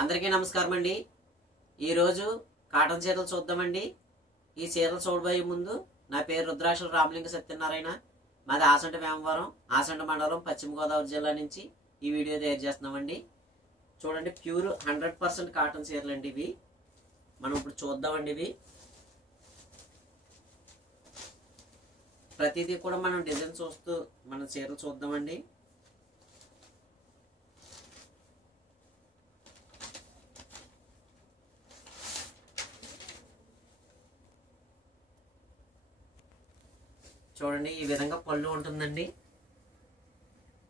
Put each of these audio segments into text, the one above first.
అందరికీ నమస్కారం అండి। ఈ రోజు కాటన్ చీరలు చూద్దామండి। ఈ చీరలు చూడబోయే ముందు నా పేరు రుద్రాక్షల రామలింగ సత్యనారాయణ, మాది ఆసంట వేమవరం, ఆసంట మండలం, పశ్చిమ గోదావరి జిల్లా నుంచి ఈ వీడియో తయారు చేస్తున్నామండి। చూడండి, ప్యూర్ 100% కాటన్ చీరలు అండి ఇవి। మనం ఇప్పుడు చూద్దామండి। ఇవి ప్రతిదీ కూడా మనం డిజైన్ చూస్తూ మన చీరలు చూద్దామండి। చూడండి, ఈ విధంగా పళ్ళు ఉంటుందండి।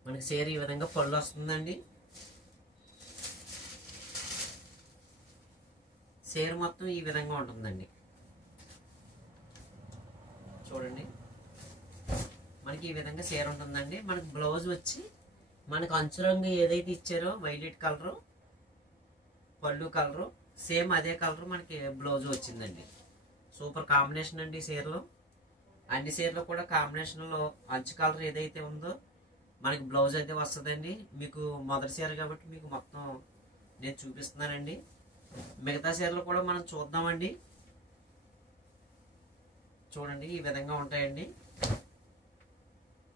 మనకి చీర ఈ విధంగా పళ్ళు వస్తుందండి। చీర మొత్తం ఈ విధంగా ఉంటుందండి। చూడండి, మనకి ఈ విధంగా చీర ఉంటుందండి। మనకి బ్లౌజ్ వచ్చి మనకు అంచు రంగు ఏదైతే ఇచ్చారో వైలెట్ కలరు, పళ్ళు కలరు సేమ్ అదే కలర్ మనకి బ్లౌజ్ వచ్చిందండి। సూపర్ కాంబినేషన్ అండి। చీరలో అన్ని చీరలు కూడా కాంబినేషన్లో అంచు కలర్ ఏదైతే ఉందో మనకి బ్లౌజ్ అయితే వస్తుందండి। మీకు మొదటి చీర కాబట్టి మీకు మొత్తం నేను చూపిస్తున్నానండి। మిగతా చీరలు కూడా మనం చూద్దామండి। చూడండి, ఈ విధంగా ఉంటాయండి।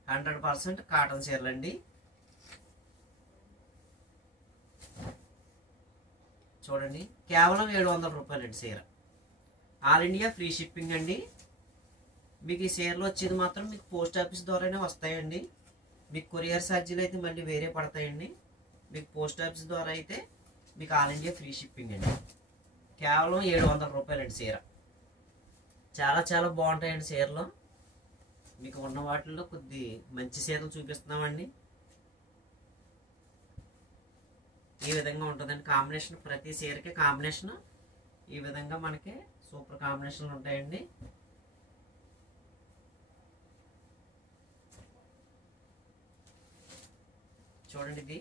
100% కాటన్ చీరలు అండి। చూడండి, కేవలం 700 రూపాయలు అండి చీర। ఆల్ ఇండియా ఫ్రీ షిప్పింగ్ అండి। మీకు ఈ చీరలు వచ్చేది మాత్రం మీకు పోస్ట్ ఆఫీస్ ద్వారానే వస్తాయండి। మీకు కొరియర్ ఛార్జీలు అయితే మళ్ళీ వేరే పడతాయండి। మీకు పోస్ట్ ఆఫీస్ ద్వారా అయితే మీకు ఆల్ ఇండియా ఫ్రీ షిప్పింగ్ అండి। కేవలం 700 రూపాయలు అండి చీర। చాలా చాలా బాగుంటాయండి చీరలు। మీకు ఉన్న వాటిల్లో కొద్ది మంచి చీరలు చూపిస్తున్నామండి। ఈ విధంగా ఉంటుందండి కాంబినేషన్। ప్రతి చీరకి కాంబినేషన్ ఈ విధంగా మనకి సూపర్ కాంబినేషన్లు ఉంటాయండి। చూడండి, ఇది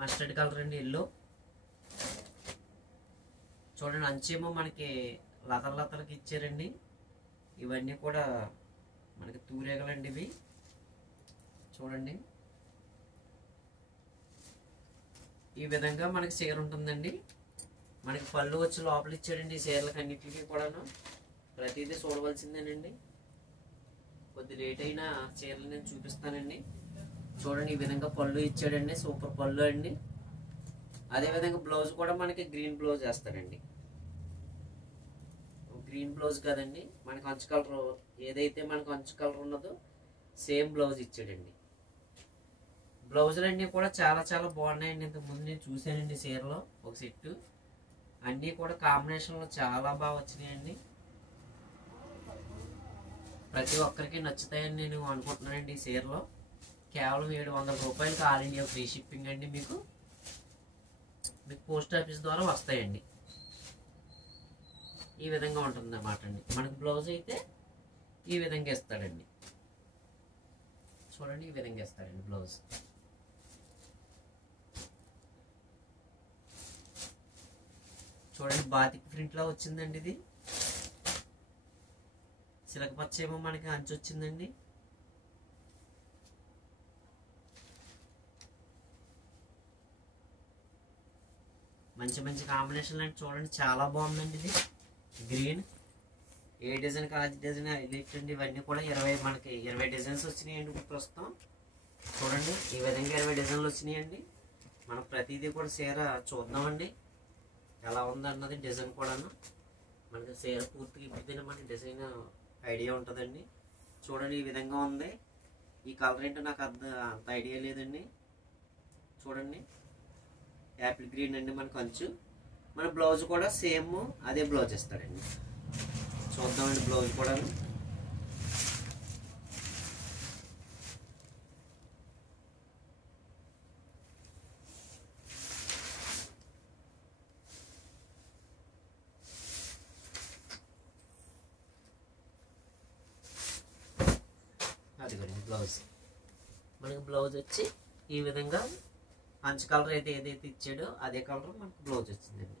మస్టర్డ్ కలర్ అండి, ఎల్లో। చూడండి, అంచేమో మనకి లతల లతలకి ఇచ్చారండి। ఇవన్నీ కూడా మనకి తూరేగలండి ఇవి। చూడండి, ఈ విధంగా మనకి చీర ఉంటుందండి। మనకి పళ్ళు వచ్చి లోపల ఇచ్చాడండి ఈ చీరలకు అన్నిటికీ కూడాను। ప్రతిదీ చూడవలసిందేనండి। కొద్ది లేట్ అయినా చీరలు నేను చూపిస్తానండి। చూడండి, ఈ విధంగా పళ్ళు ఇచ్చాడండి, సూపర్ పళ్ళు అండి। అదేవిధంగా బ్లౌజ్ కూడా మనకి గ్రీన్ బ్లౌజ్ వేస్తాడండి। గ్రీన్ బ్లౌజ్ కదండి, మనకి అంచు కలర్ ఏదైతే మనకు అంచు కలర్ ఉన్నదో సేమ్ బ్లౌజ్ ఇచ్చాడండి। బ్లౌజులు అన్నీ కూడా చాలా చాలా బాగున్నాయండి। ఇంతకుముందు నేను చూశానండి చీరలో ఒక సెట్, అన్నీ కూడా కాంబినేషన్లో చాలా బాగా వచ్చినాయండి। ప్రతి ఒక్కరికి నచ్చుతాయని నేను అనుకుంటున్నానండి ఈ చీరలో। కేవలం 700 రూపాయలకి ఆల్ ఇండియా ఫ్రీ షిప్పింగ్ అండి। మీకు పోస్ట్ ఆఫీస్ ద్వారా వస్తాయండి। ఈ విధంగా ఉంటుంది అన్నమాట అండి। మనకు బ్లౌజ్ అయితే ఈ విధంగా ఇస్తాడండి। చూడండి, ఈ విధంగా ఇస్తాడండి బ్లౌజ్। చూడండి, బాతిక్ ప్రింట్లో వచ్చిందండి ఇది। చిలక పచ్చ ఏమో మనకి అంచు వచ్చిందండి। మంచి మంచి కాంబినేషన్ అంటే చూడండి, చాలా బాగుందండి ఇది। గ్రీన్ ఏ డిజైన్ ఆ డిజైన్ హైలైట్ అండి। ఇవన్నీ కూడా మనకి 20 డిజైన్స్ వచ్చినాయండి ఇప్పుడు ప్రస్తుతం। చూడండి, ఈ విధంగా 20 డిజైన్లు వచ్చినాయండి। మనం ప్రతిదీ కూడా చీర చూద్దామండి ఎలా ఉందన్నది। డిజైన్ కూడాను మనకి చీర పూర్తిగా ఇప్పితేనే మనకి డిజైన్ ఐడియా ఉంటుందండి। చూడండి, ఈ విధంగా ఉంది। ఈ కలర్ ఏంటో నాకు అంత ఐడియా లేదండి। చూడండి, యాపిల్ గ్రీన్ అండి మన కంచు। మన బ్లౌజ్ కూడా సేమ్ అదే బ్లౌజ్ ఇస్తాడండి। చూద్దామండి బ్లౌజ్ కూడా। అదిగోండి బ్లౌజ్। మనకి బ్లౌజ్ వచ్చి ఈ విధంగా అంచు కలర్ అయితే ఏదైతే ఇచ్చాడో అదే కలర్ మనకు బ్లౌజ్ వచ్చిందండి।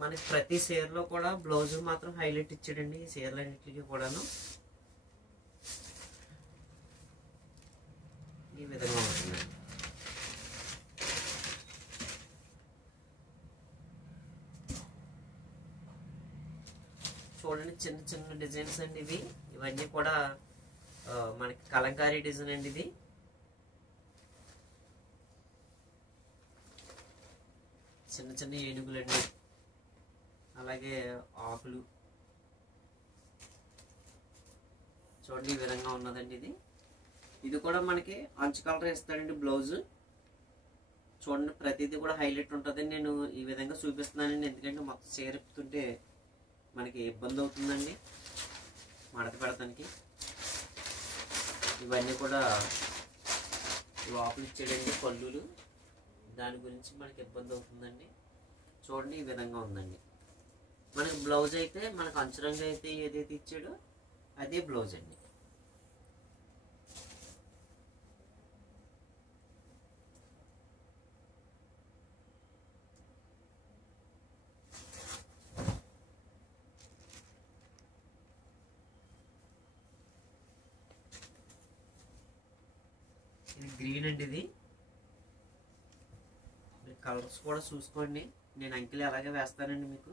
మనకి ప్రతి చీరలో కూడా బ్లౌజ్ మాత్రం హైలైట్ ఇచ్చాడండి. ఈ చీరలన్నిటికీ కూడాను ఈ విధంగా ఉంటుంది. చూడండి చిన్న చిన్న డిజైన్స్ అండి ఇవి. ఇవన్నీ కూడా మనకి కలంకారీ డిజైన్ అండి ఇది. చిన్న చిన్న ఏనుగులండి, అలాగే ఆకులు చూడండి ఈ విధంగా ఉన్నదండి ఇది. ఇది కూడా మనకి అంచు కలర్ ఇస్తాడండి బ్లౌజ్. చూడండి ప్రతిదీ కూడా హైలైట్ ఉంటుందండి. నేను ఈ విధంగా చూపిస్తున్నానండి, ఎందుకంటే మొత్తం చేరుతుంటే మనకి ఇబ్బంది అవుతుందండి మడత పెడతానికి. ఇవన్నీ కూడా లోపల ఇచ్చాడండి పళ్ళులు, దాని గురించి మనకి ఇబ్బంది అవుతుందండి. చూడండి ఈ విధంగా ఉందండి. మనకి బ్లౌజ్ అయితే మనకు అంచురంగా అయితే ఏదైతే ఇచ్చాడో అదే బ్లౌజ్ అండి. ఇది గ్రీన్ అండి. ఇది కలర్స్ కూడా చూసుకోండి, నేను అంకెలు అలాగే వేస్తానండి మీకు.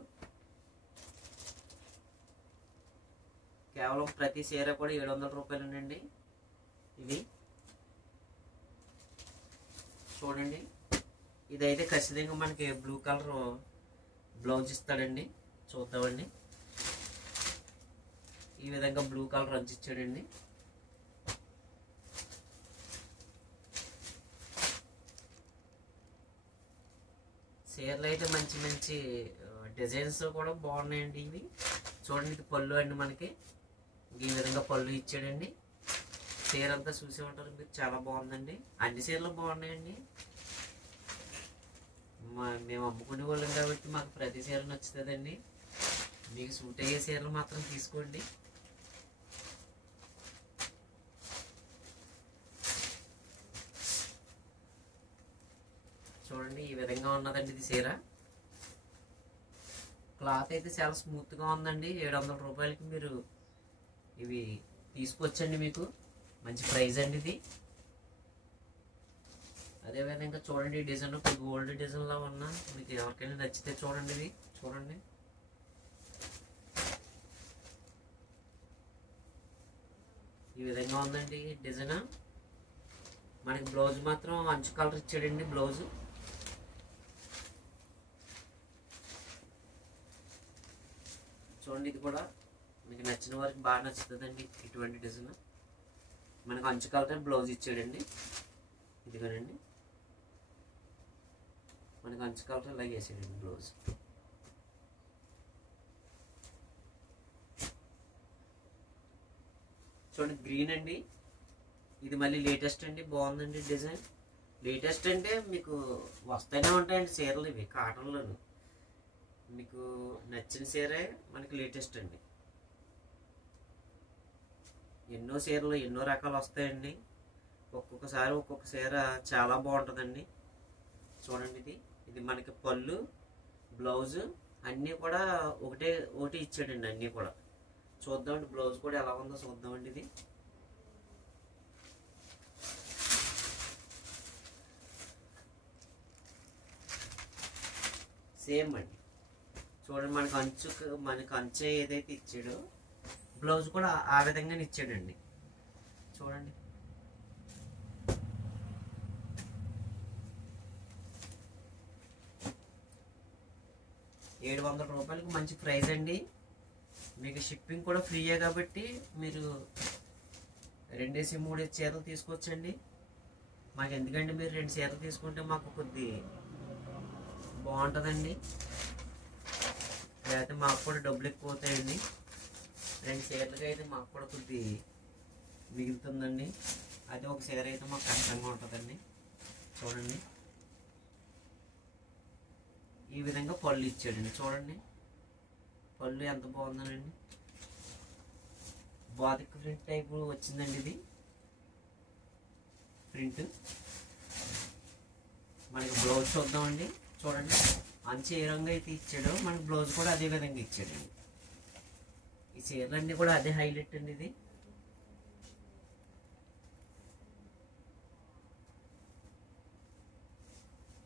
కేవలం ప్రతి చీర కూడా 700 రూపాయలునండి ఇది. చూడండి ఇదైతే ఖచ్చితంగా మనకి బ్లూ కలర్ బ్లౌజ్ ఇస్తాడండి. చూద్దామండి. ఈ విధంగా బ్లూ కలర్ అంచు ఇచ్చాడండి. చీరలు అయితే మంచి మంచి డిజైన్స్ కూడా బాగున్నాయండి ఇవి. చూడండి ఇది పళ్ళు అండి. మనకి ఈ విధంగా పళ్ళు ఇచ్చాడండి. చీర అంతా చూసే ఉంటారు మీరు, చాలా బాగుందండి. అన్ని చీరలు బాగున్నాయండి. మేము అమ్ముకునే వాళ్ళం కాబట్టి మాకు ప్రతి చీర నచ్చుతుందండి. మీకు సూట్ అయ్యే చీరలు మాత్రం తీసుకోండి. చూడండి ఈ విధంగా ఉన్నదండి ఇది చీర. క్లాత్ అయితే చాలా స్మూత్గా ఉందండి. 700 రూపాయలకి మీరు ఇవి తీసుకొచ్చండి, మీకు మంచి ప్రైస్ అండి ఇది. అదేవిధంగా చూడండి ఈ డిజైన్ గోల్డ్ డిజైన్లో ఉన్న మీకు ఎవరికైనా నచ్చితే చూడండి ఇది. చూడండి ఈ విధంగా ఉందండి డిజైన్. మనకి బ్లౌజ్ మాత్రం అంచు కలర్ ఇచ్చాడండి బ్లౌజ్. చూడండి ఇది కూడా మీకు నచ్చిన వారికి బాగా నచ్చుతుందండి. ఇటువంటి డిజైన్ మనకు అంచు కలర్ బ్లౌజ్ ఇచ్చాడండి. ఇదిగోనండి మనకు అంచు కలర్ ఇలా వేసాడండి బ్లౌజ్. చూడండి గ్రీన్ అండి. ఇది మళ్ళీ లేటెస్ట్ అండి, బాగుందండి డిజైన్. లేటెస్ట్ అంటే మీకు వస్తూనే ఉంటాయండి చీరలు ఇవి కాటన్లోను. మీకు నచ్చిన చీరే మనకి లేటెస్ట్ అండి. ఎన్నో చీరలు ఎన్నో రకాలు వస్తాయండి. ఒక్కొక్కసారి ఒక్కొక్క చీర చాలా బాగుంటుందండి. చూడండి ఇది మనకి పళ్ళు బ్లౌజ్ అన్నీ కూడా ఒకటి ఇచ్చాడండి. అన్నీ కూడా చూద్దామండి. బ్లౌజ్ కూడా ఎలా ఉందో చూద్దామండి. ఇది సేమ్ అండి. చూడండి మనకి అంచు ఏదైతే ఇచ్చాడో బ్లౌజ్ కూడా ఆ విధంగానే ఇచ్చాడండి. చూడండి 700 రూపాయలకి మంచి ప్రైస్ అండి. మీకు షిప్పింగ్ కూడా ఫ్రీయే కాబట్టి మీరు 2-3 చీరలు తీసుకోవచ్చండి. మాకు ఎందుకంటే మీరు 2 చీరలు తీసుకుంటే మాకు కొద్ది బాగుంటుందండి. లేకపోతే మాకు కూడా డబ్బులు ఎక్కువ అవుతాయండి. 2 చీరలకి అయితే మాకు కూడా కొద్ది మిగులుతుందండి. అదే ఒక చీర అయితే మాకు కష్టంగా ఉంటుందండి. చూడండి ఈ విధంగా పళ్ళు ఇచ్చాడండి. చూడండి పళ్ళు ఎంత బాగుందనండి. బాతిక్ ప్రింట్ టైపు వచ్చిందండి ఇది ప్రింట్. మనకి బ్లౌజ్ చూద్దామండి. చూడండి అంచు ఏ రంగు అయితే ఇచ్చాడో మనకి బ్లౌజ్ కూడా అదే విధంగా ఇచ్చాడండి. ఈ చీరలన్నీ కూడా అదే హైలైట్ అండి. ఇది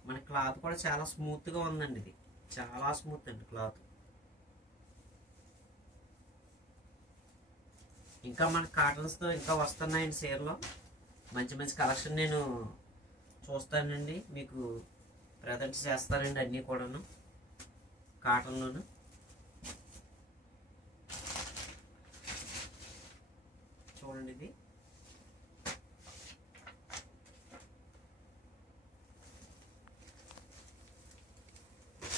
మన క్లాత్ కూడా చాలా స్మూత్గా ఉందండి. ఇది చాలా స్మూత్ అండి క్లాత్. ఇంకా మన కాటన్స్తో ఇంకా వస్తున్నాయండి చీరలో. మంచి మంచి కలెక్షన్ నేను చూస్తానండి, మీకు ప్రజెంట్ చేస్తానండి. అన్నీ కూడాను కాటన్లోను. చూడండి, ఇది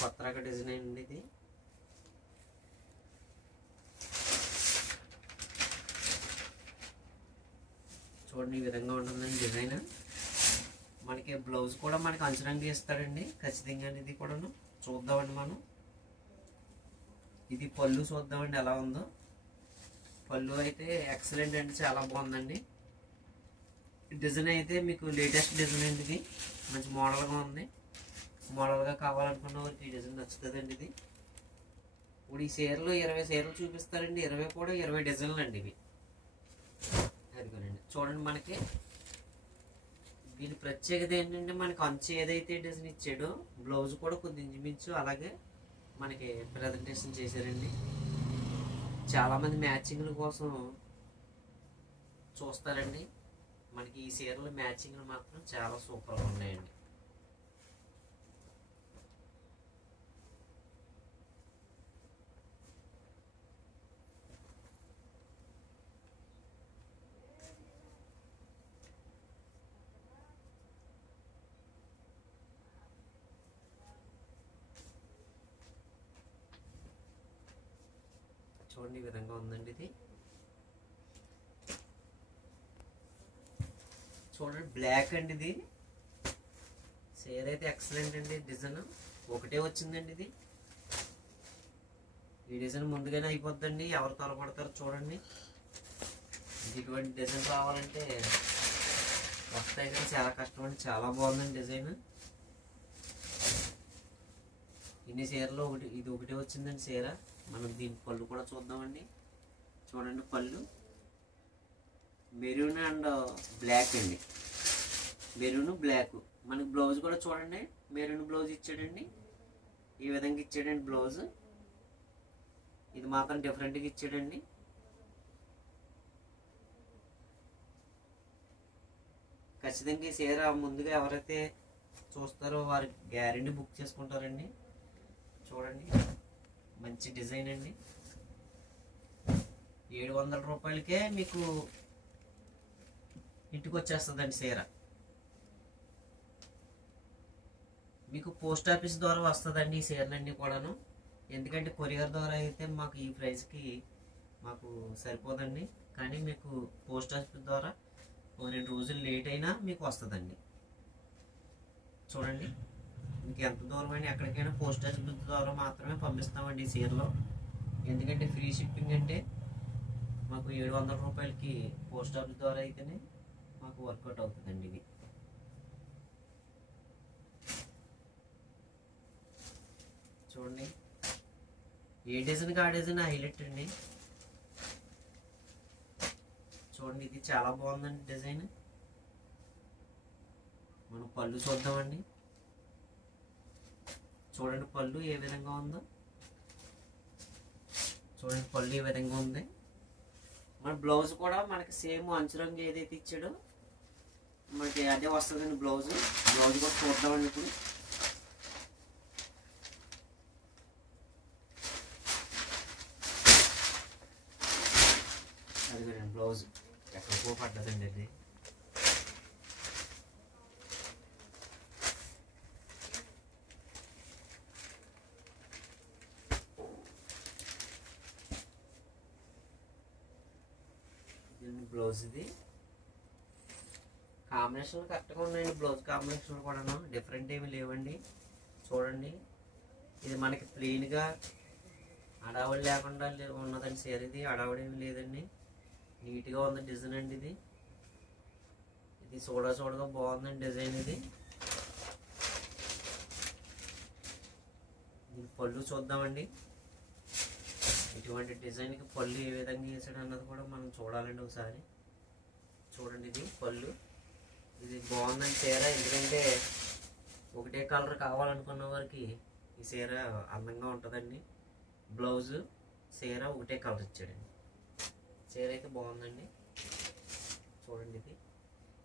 కొత్త రక డిజైన్ అండి. ఇది చూడండి, ఈ విధంగా ఉంటుందండి డిజైన్. మనకి బ్లౌజ్ కూడా మనకి అంచు రంగు ఇస్తాడండి ఖచ్చితంగా. ఇది కూడాను చూద్దామండి మనం. ఇది పళ్ళు చూద్దామండి ఎలా ఉందో. పళ్ళు అయితే ఎక్సలెంట్ అండి, చాలా బాగుందండి. డిజైన్ అయితే మీకు లేటెస్ట్ డిజైన్ అండి. ఇది మంచి మోడల్గా ఉంది. మోడల్గా కావాలనుకున్న వారికి ఈ డిజైన్ నచ్చుతుందండి. ఇది ఇప్పుడు ఈ చీరలు 20 చీరలు చూపిస్తారండి. 20 కూడా 20 డిజైన్లు అండి ఇవి. అదిగోనండి చూడండి, మనకి దీని ప్రత్యేకత ఏంటంటే మనకి అంచు ఏదైతే డిజైన్ ఇచ్చాడో బ్లౌజ్ కూడా కొద్ది ఇంచుమించు అలాగే మనకి ప్రజెంటేషన్ చేశారండి. చాలామంది మ్యాచింగ్ల కోసం చూస్తారండి. మనకి ఈ చీరలు మ్యాచింగ్లు మాత్రం చాలా సూపర్గా ఉన్నాయండి. చూడండి, ఈ విధంగా ఉందండి. ఇది చూడండి, బ్లాక్ అండి. ఇది చీర అయితే ఎక్సలెంట్ అండి. డిజైన్ ఒకటే వచ్చిందండి. ఇది ఈ డిజైన్ ముందుగానే అయిపోద్దండి. ఎవరు త్వరపడతారో చూడండి. ఇటువంటి డిజైన్ రావాలంటే వస్తాయి కానీ చాలా కష్టం అండి. చాలా బాగుందండి డిజైన్. ఇన్ని చీరలో ఇది ఒకటే వచ్చిందండి చీర. మనం దీని పళ్ళు కూడా చూద్దామండి. చూడండి, పళ్ళు మెరూన్ అండ్ బ్లాక్ అండి. Maroon black. మనకి బ్లౌజ్ కూడా చూడండి, మెరూన్ బ్లౌజ్ ఇచ్చాడండి. ఈ విధంగా ఇచ్చాడండి బ్లౌజ్. ఇది మాత్రం డిఫరెంట్గా ఇచ్చాడండి. ఖచ్చితంగా ఈ చీర ముందుగా ఎవరైతే చూస్తారో వారి గ్యారెంటీ బుక్ చేసుకుంటారండి. చూడండి, మంచి డిజైన్ అండి. 700 రూపాయలకే మీకు ఇంటికి వచ్చేస్తుందండి చీర. మీకు పోస్ట్ ఆఫీస్ ద్వారా వస్తుందండి ఈ చీరలన్నీ కూడాను. ఎందుకంటే కొరియర్ ద్వారా అయితే మాకు ఈ ప్రైస్కి మాకు సరిపోదండి. కానీ మీకు పోస్ట్ ఆఫీస్ ద్వారా 2 రోజులు లేట్ అయినా మీకు వస్తుందండి. చూడండి, మీకు ఎంత దూరం అయినా ఎక్కడికైనా పోస్ట్ ఆఫీస్ ద్వారా మాత్రమే పంపిస్తామండి ఈ చీరలో. ఎందుకంటే ఫ్రీ షిప్పింగ్ అంటే మాకు 700 రూపాయలకి పోస్ట్ ఆఫీస్ ద్వారా అయితేనే మాకు వర్కౌట్ అవుతుందండి. ఇది చూడండి, ఏ డిజైన్కి ఆ డిజైన్ హైలైట్ అండి. చూడండి, ఇది చాలా బాగుందండి డిజైన్. మనం పళ్ళు చూద్దామండి. చూడండి, పళ్ళు ఏ విధంగా ఉందో. చూడండి, పళ్ళు ఏ విధంగా ఉంది. మన బ్లౌజ్ కూడా మనకి సేమ్ అంచు రంగు ఏదైతే ఇచ్చాడో మనకి అదే వస్తుందండి బ్లౌజ్. బ్లౌజ్ కూడా చూద్దామండి ఇప్పుడు. అది బ్లౌజ్ ఎక్కడికో పడ్డదండి. అది బ్లౌజ్. ఇది కాంబినేషన్ కరెక్ట్గా ఉన్నాయండి. బ్లౌజ్ కాంబినేషన్ కూడాను డిఫరెంట్ ఏమి లేవండి. చూడండి, ఇది మనకి ప్లెయిన్గా అడావిడి లేకుండా ఉన్నదండి చీర. ఇది అడావిడి ఏమి లేదండి, నీట్గా ఉంది డిజైన్ అండి. ఇది చూడగా బాగుందండి డిజైన్. ఇది పళ్ళు చూద్దామండి. ఇటువంటి డిజైన్కి పళ్ళు ఏ విధంగా వేసాడు అన్నది కూడా మనం చూడాలండి ఒకసారి. చూడండి ఇది పళ్ళు. ఇది బాగుందని చీర, ఎందుకంటే ఒకటే కలర్ కావాలనుకున్న వారికి ఈ చీర అందంగా ఉంటుందండి. బ్లౌజు చీర ఒకటే కలర్ ఇచ్చాడండి. చీర అయితే బాగుందండి. చూడండి ఇది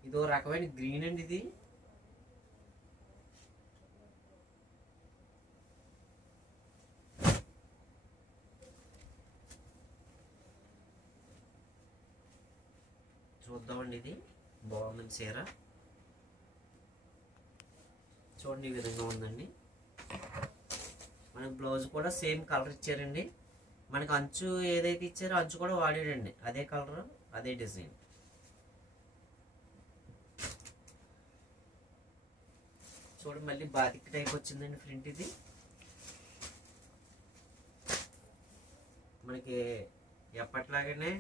ఇదో రకమైన గ్రీన్ అండి. ఇది చూద్దామండి. ఇది బాగుందండి చీర. చూడండి ఈ విధంగా ఉందండి. మనకి బ్లౌజ్ కూడా సేమ్ కలర్ ఇచ్చారండి. మనకి అంచు ఏదైతే ఇచ్చారో అంచు కూడా వాడాడండి. అదే కలర్, అదే డిజైన్. చూడండి మళ్ళీ బాతిక్ టైప్ వచ్చిందండి ప్రింట్. ఇది మనకి ఎప్పట్లాగానే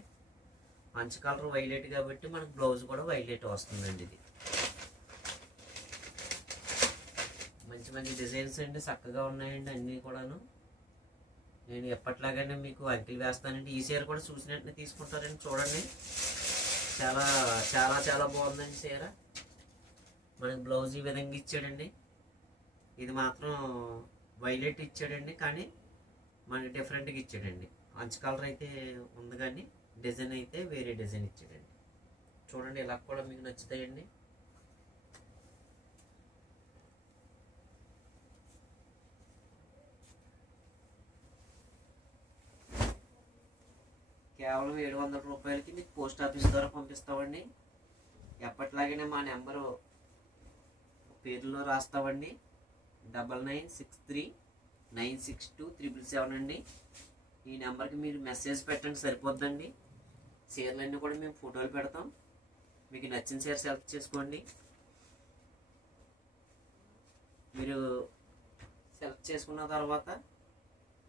మంచి కలర్ వైలెట్ కాబట్టి మనకు బ్లౌజ్ కూడా వైలెట్ వస్తుందండి. ఇది మంచి మంచి డిజైన్స్ అండి, చక్కగా ఉన్నాయండి అన్నీ కూడాను. నేను ఎప్పట్లాగానే మీకు అంకిల్ వేస్తానండి. ఈ చీర కూడా చూసిన వెంటనే తీసుకుంటారండి. చూడండి చాలా చాలా చాలా బాగుందండి చీర. మనకి బ్లౌజ్ ఈ విధంగా ఇచ్చాడండి. ఇది మాత్రం వైలెట్ ఇచ్చాడండి, కానీ మనకి డిఫరెంట్గా ఇచ్చాడండి. అంచు కలర్ అయితే ఉంది కానీ డిజైన్ అయితే వేరే డిజైన్ ఇచ్చాడండి. చూడండి ఇలా కూడా మీకు నచ్చుతాయండి. కేవలం 700 రూపాయలకి మీకు పోస్ట్ ఆఫీస్ ద్వారా పంపిస్తామండి. ఎప్పట్లాగానే మా నెంబరు పేరులో రాస్తామండి. 9963962777 అండి. ఈ నెంబర్కి మీరు మెసేజ్ పెట్టండి, సరిపోద్దండి. చీరలన్నీ కూడా మేము ఫోటోలు పెడతాం. మీకు నచ్చిన చీర సెలెక్ట్ చేసుకోండి. మీరు సెలెక్ట్ చేసుకున్న తర్వాత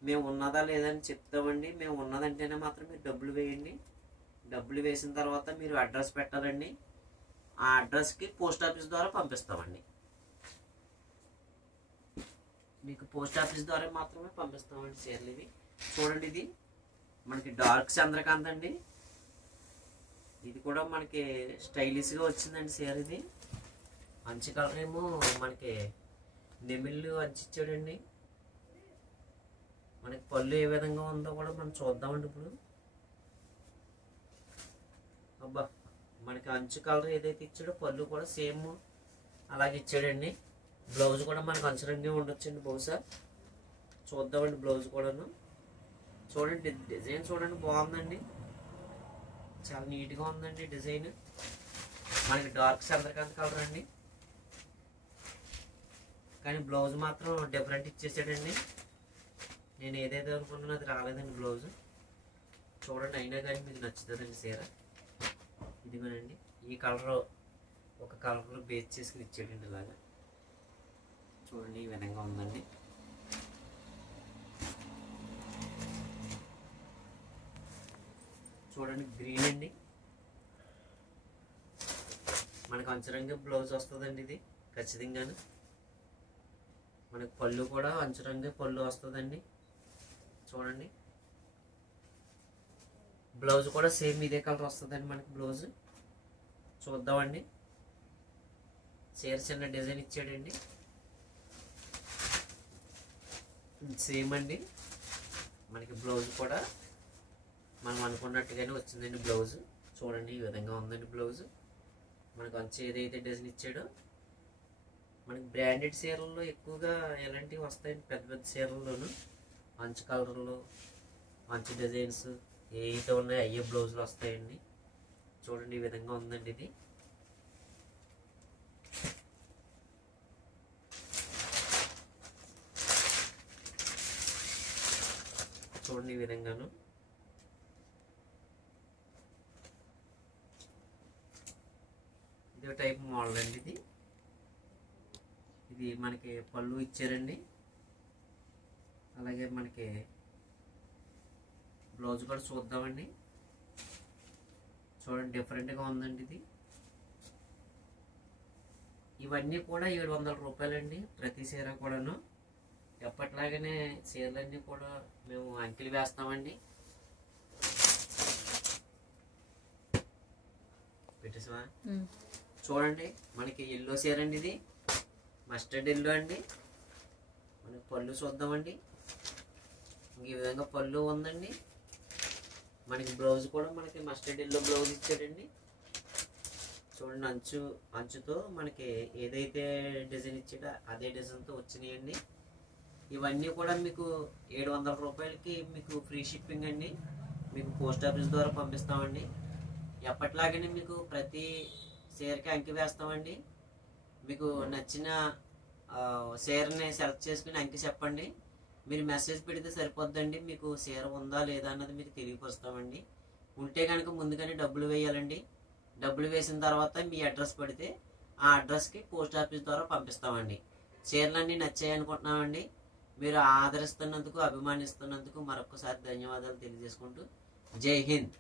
మేము ఉన్నదా లేదని చెప్తామండి. మేము ఉన్నదంటేనే మాత్రం మీరు డబ్బులు వేయండి. డబ్బులు వేసిన తర్వాత మీరు అడ్రస్ పెట్టాలండి. ఆ అడ్రస్కి పోస్ట్ ఆఫీస్ ద్వారా పంపిస్తామండి. మీకు పోస్ట్ ఆఫీస్ ద్వారా మాత్రమే పంపిస్తామండి చీరలు ఇవి. చూడండి ఇది మనకి డార్క్ చంద్రకాంత్ అండి. ఇది కూడా మనకి స్టైలిష్గా వచ్చిందండి చీర. ఇది అంచు కలర్ ఏమో మనకి నెమిళ్ళు అంచు ఇచ్చాడండి. మనకి పళ్ళు ఏ విధంగా ఉందో కూడా మనం చూద్దామండి ఇప్పుడు. అబ్బా మనకి అంచు కలర్ ఏదైతే ఇచ్చాడో పళ్ళు కూడా సేమ్ అలాగే ఇచ్చాడండి. బ్లౌజ్ కూడా మనకు అంచు రంగే ఉండొచ్చండి బహుశా. చూద్దామండి బ్లౌజ్ కూడాను. చూడండి డిజైన్ చూడండి బాగుందండి. చాలా నీట్గా ఉందండి డిజైన్. మనకి డార్క్ చంద్రకాంత్ కలర్ అండి, కానీ బ్లౌజ్ మాత్రం డిఫరెంట్ ఇచ్చేసాడండి. నేను ఏదైతే అనుకున్నానో అది రాలేదండి బ్లౌజ్. చూడండి అయినా కానీ మీకు నచ్చుతుందండి చీర. ఇదిగోనండి ఈ కలర్ ఒక కలర్ బేస్ చేసుకుని ఇచ్చాడండి ఇలాగా. చూడండి ఈ విధంగా ఉందండి. చూడండి గ్రీన్ అండి. మనకు అంచురంగు బ్లౌజ్ వస్తుందండి. ఇది ఖచ్చితంగాను మనకు పళ్ళు కూడా అంచురంగు పళ్ళు వస్తుందండి. చూడండి బ్లౌజ్ కూడా సేమ్ ఇదే కలర్ వస్తుందండి మనకి బ్లౌజ్. చూద్దామండి. చీర చిన్న డిజైన్ ఇచ్చాడండి. సేమ్ అండి. మనకి బ్లౌజ్ కూడా మనం అనుకున్నట్టుగానే వచ్చిందండి బ్లౌజ్. చూడండి ఈ విధంగా ఉందండి బ్లౌజ్. మనకు అంచు ఏదైతే డిజైన్ ఇచ్చాడో మనకి బ్రాండెడ్ చీరల్లో ఎక్కువగా ఎలాంటివి వస్తాయండి. పెద్ద పెద్ద చీరల్లోనూ అంచు కలర్లు, అంచు డిజైన్స్ ఏవైతే ఉన్నాయో అయ్యే బ్లౌజులు వస్తాయండి. చూడండి ఈ విధంగా ఉందండి ఇది. చూడండి ఈ విధంగాను. ఇది టైప్ మోడల్ అండి. ఇది మనకి పళ్ళు ఇచ్చారండి. అలాగే మనకి బ్లౌజ్ కూడా చూద్దామండి. చూడండి డిఫరెంట్గా ఉందండి ఇది. ఇవన్నీ కూడా 700 రూపాయలండి ప్రతి చీర కూడాను. ఎప్పట్లాగానే చీరలన్నీ కూడా మేము అంకెలు వేస్తామండి. పెట్టేసావా? చూడండి, మనకి ఎల్లో చీర అండి, ఇది మస్టర్డ్ ఎల్లో అండి. మనకి పళ్ళు చూద్దామండి. ఈ విధంగా పళ్ళు ఉందండి. మనకి బ్లౌజ్ కూడా మనకి మస్టర్డ్ ఎల్లో బ్లౌజ్ ఇచ్చాడండి. చూడండి, అంచుతో మనకి ఏదైతే డిజైన్ ఇచ్చాడో అదే డిజైన్తో వచ్చినాయండి. ఇవన్నీ కూడా మీకు 700 రూపాయలకి మీకు ఫ్రీ షిప్పింగ్ అండి. మీకు పోస్ట్ ఆఫీస్ ద్వారా పంపిస్తామండి. ఎప్పట్లాగానే మీకు ప్రతి చీరకి అంకి వేస్తామండి. మీకు నచ్చిన చీరని సెలెక్ట్ చేసుకుని అంకి చెప్పండి. మీరు మెసేజ్ పెడితే సరిపోద్దండి. మీకు చీర ఉందా లేదా అన్నది మీకు తెలియపరుస్తామండి. ఉంటే కనుక ముందుగానే డబ్బులు వేయాలండి. డబ్బులు వేసిన తర్వాత మీ అడ్రస్ పెడితే ఆ అడ్రస్కి పోస్ట్ ఆఫీస్ ద్వారా పంపిస్తామండి. చీరలన్నీ నచ్చాయి అనుకుంటున్నామండి. మీరు ఆదరిస్తున్నందుకు, అభిమానిస్తున్నందుకు మరొకసారి ధన్యవాదాలు తెలియజేసుకుంటూ జై హింద్.